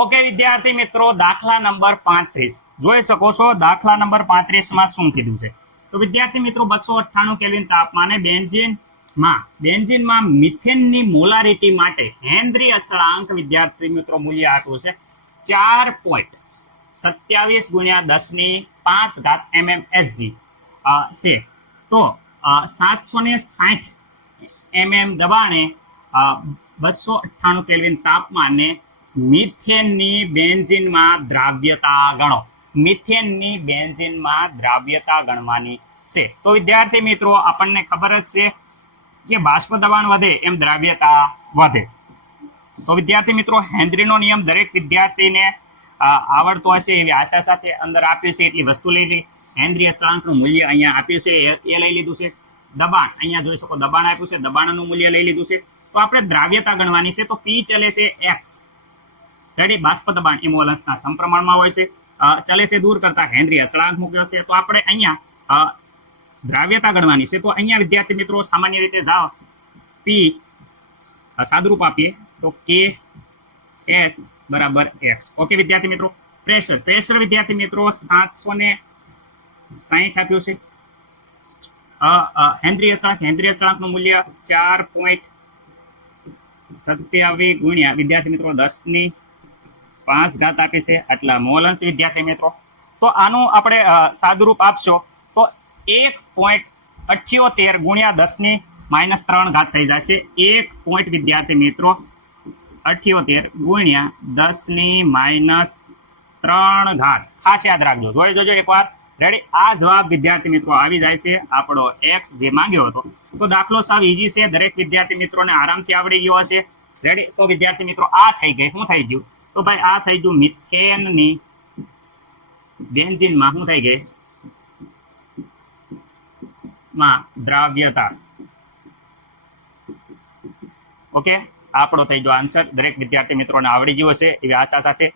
Okay વિદ્યાર્થી મિત્રો, દાખલા નંબર 35 જોઈ શકો છો. દાખલા નંબર 35 માં શું કીધું છે? તો વિદ્યાર્થી મિત્રો 298 કેલ્વિન તાપમાને બેન્ઝીનમાં મિથેનની મોલારિટી માટે હેનરી અચળાંક વિદ્યાર્થી મિત્રો મૂલ્ય આપ્યું છે 4.27 ગુણ્યા 10⁵ mmHg છે. તો 760 mm દબાણે 298 કેલ્વિન તાપમાને મિથેનની બેન્ઝીનમાં દ્રાવ્યતા ગણો. મિથેનની બેન્ઝીનમાં દ્રાવ્યતા ગણવાની છે. તો વિદ્યાર્થી મિત્રો આપણને ખબર જ છે કે બાષ્પ દબાણ વધે એમ દ્રાવ્યતા વધે. તો વિદ્યાર્થી મિત્રો હેનરીનો નિયમ દરેક વિદ્યાર્થીને આવડતો હશે એવી આશા સાથે અંદર આપ્યું છે. એટલી વસ્તુ લઈ લી. હેનરી અચળાંકનું મૂલ્ય અહીંયા આપ્યું છે એ લઈ લીધું છે. દબાણ અહીંયા જોઈ શકો, દબાણ આપ્યું છે, દબાણનું મૂલ્ય લઈ લીધું છે. તો આપણે દ્રાવ્યતા ગણવાની છે. તો પી ચલે છે એક્સ, રેડી, બાષ્પ દબાણ ઇમોલન્સના સમપ્રમાણમાં હોય છે. ચલે છે દૂર કરતા હેનરી અચળાંક મૂક્યો છે. તો આપણે અહીંયા દ્રાવ્યતા ગણવાની છે. તો અહીંયા વિદ્યાર્થી મિત્રો સામાન્ય રીતે જાઓ, પી સાદુરૂપ આપીએ તો કે એચ બરાબર એક્સ. ઓકે વિદ્યાર્થી મિત્રો, પ્રેશર વિદ્યાર્થી મિત્રો 760 આપ્યું છે. હેનરી અચળાંકનું મૂલ્ય 4.27 ગુણ્યા વિદ્યાર્થી મિત્રો 10⁵ આપે છે. આટલા મોલન્સ વિદ્યાર્થી મિત્રો. તો આનું આપણે સાદુરૂપ આપશો તો 1.78 ગુણ્યા 10⁻³ થઈ જશે. 1 વિદ્યાર્થી મિત્રો 78 ગુણ્યા 10⁻³ ખાસ યાદ રાખજો, જોઈ જોજો એકવાર. રેડી, આ જવાબ વિદ્યાર્થી મિત્રો આવી જાય છે આપણો એક્સ જે માંગ્યો હતો. તો દાખલો સાવ ઈઝી છે, દરેક વિદ્યાર્થી મિત્રોને આરામથી આવડી ગયો હશે. રેડી, તો વિદ્યાર્થી મિત્રો આ થઈ ગઈ. શું થઈ ગયું? તો ભાઈ આ થઈ ગયું મિથેનની બેન્ઝીનમાં શું થઈ ગઈ માં દ્રાવ્યતા. ઓકે, આપણો થઈ ગયો આન્સર. દરેક વિદ્યાર્થી મિત્રોને આવડી ગયો હશે એવી આશા સાથે